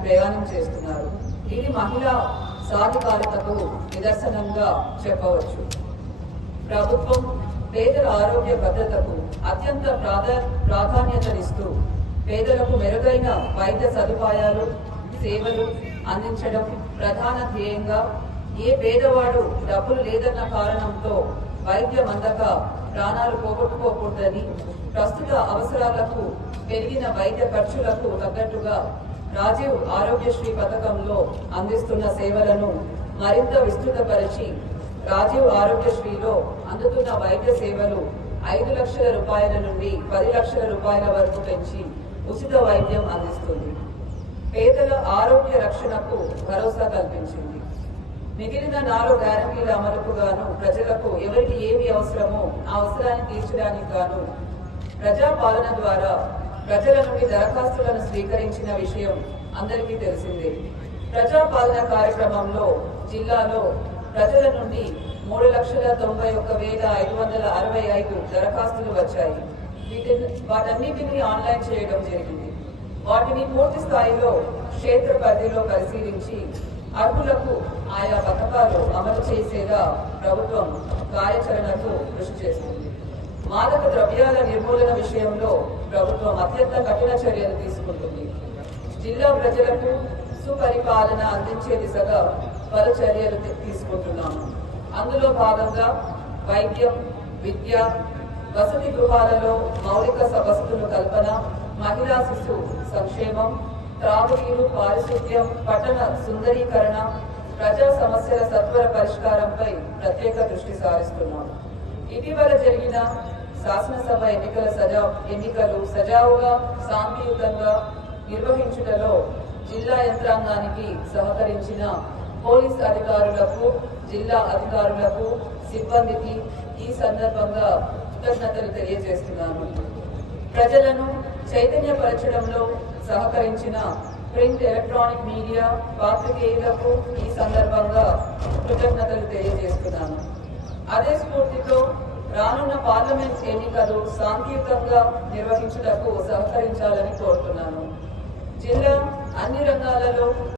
ప్రయాణం చేస్తున్నారు. ఇది మహిళా సాధికారతకు నిదర్శనంగా చెప్పవచ్చు. ప్రభుత్వం పేదల ఆరోగ్య భద్రతకు అత్యంత ప్రాధా ప్రాధాన్యతనిస్తూ పేదలకు మెరుగైన వైద్య సదుపాయాలు సేవలు అందించడం ప్రధాన ధ్యేయంగా ఏ పేదవాడు డబ్బులు లేదన్న కారణంతో వైద్యం అందక ప్రాణాలు పోగొట్టుకోకూడదని ప్రస్తుత అవసరాలకు పెరిగిన వైద్య ఖర్చులకు తగ్గట్టుగా రాజీవ్ ఆరోగ్యశ్రీ పథకంలో అందిస్తున్న సేవలను మరింత విస్తృతపరిచి రాజీవ్ ఆరోగ్యశ్రీలో అందుతున్న వైద్య సేవలు ఐదు లక్షల రూపాయల నుండి పది లక్షల రూపాయల వరకు పెంచి ఉచిత వైద్యం అందిస్తుంది. పేదల ఆరోగ్య రక్షణకు భరోసా కల్పించింది. మిగిలిన నాలుగు గ్యారంటీల అమలుకు గాను ప్రజలకు ఎవరికి ఏమి అవసరమో ఆ అవసరాన్ని తీర్చడానికి గాను ప్రజాపాలన ద్వారా ప్రజల నుండి దరఖాస్తులను స్వీకరించిన విషయం అందరికీ తెలిసిందే. ప్రజాపాలన కార్యక్రమంలో జిల్లాలో ప్రజల నుండి మూడు లక్షల తొంభై ఒక్క వేల ఐదు వందల అరవై ఐదు దరఖాస్తులు వచ్చాయి. వీటిని వాటన్నిటిని ఆన్లైన్ చేయడం జరిగింది. వాటిని పూర్తి స్థాయిలో క్షేత్ర పరిధిలో పరిశీలించి అర్హులకు ఆయా పథకాలు అమలు చేసేలా ప్రభుత్వం కార్యాచరణకు కృషి చేస్తుంది. మాదక ద్రవ్యాల నిర్మూలన విషయంలో ప్రభుత్వం అత్యంత కఠిన చర్యలు తీసుకుంటుంది. జిల్లా ప్రజలకు సుపరిపాలన అందించే దిశగా పలు చర్యలు తీసుకుంటున్నాము అందులో భాగంగా వైద్యం విద్య వసతి గృహాలలో మౌలిక స- కల్పన మహిళా శిశు సంక్షేమం త్రాగునీరు పారిశుద్ధ్యం పట్టణ సుందరీకరణ ప్రజా సమస్యల సత్వర పరిష్కారంపై ప్రత్యేక దృష్టి సారిస్తున్నాము ఇటీవల జరిగిన శాసనసభ ఎన్నికల సజా ఎన్నికలు సజావుగా శాంతియుతంగా నిర్వహించుటలో జిల్లా యంత్రాంగానికి సహకరించిన పోలీస్ అధికారులకు జిల్లా అధికారులకు సిబ్బందికి ఈ సందర్భంగా కృతజ్ఞతలు తెలియజేస్తున్నాను. ప్రజలను చైతన్యపరచడంలో సహకరించిన ప్రింట్ ఎలక్ట్రానిక్ మీడియా పాత్రికేయులకు ఈ సందర్భంగా కృతజ్ఞతలు తెలియజేస్తున్నాను. అదే స్కూల్ రానున్న పార్లమెంట్ ఎన్నికలు సాంకేతంగా నిర్వహించుటకు సహకరించాలని కోరుతున్నాను. జిల్లా అన్ని రంగాలలో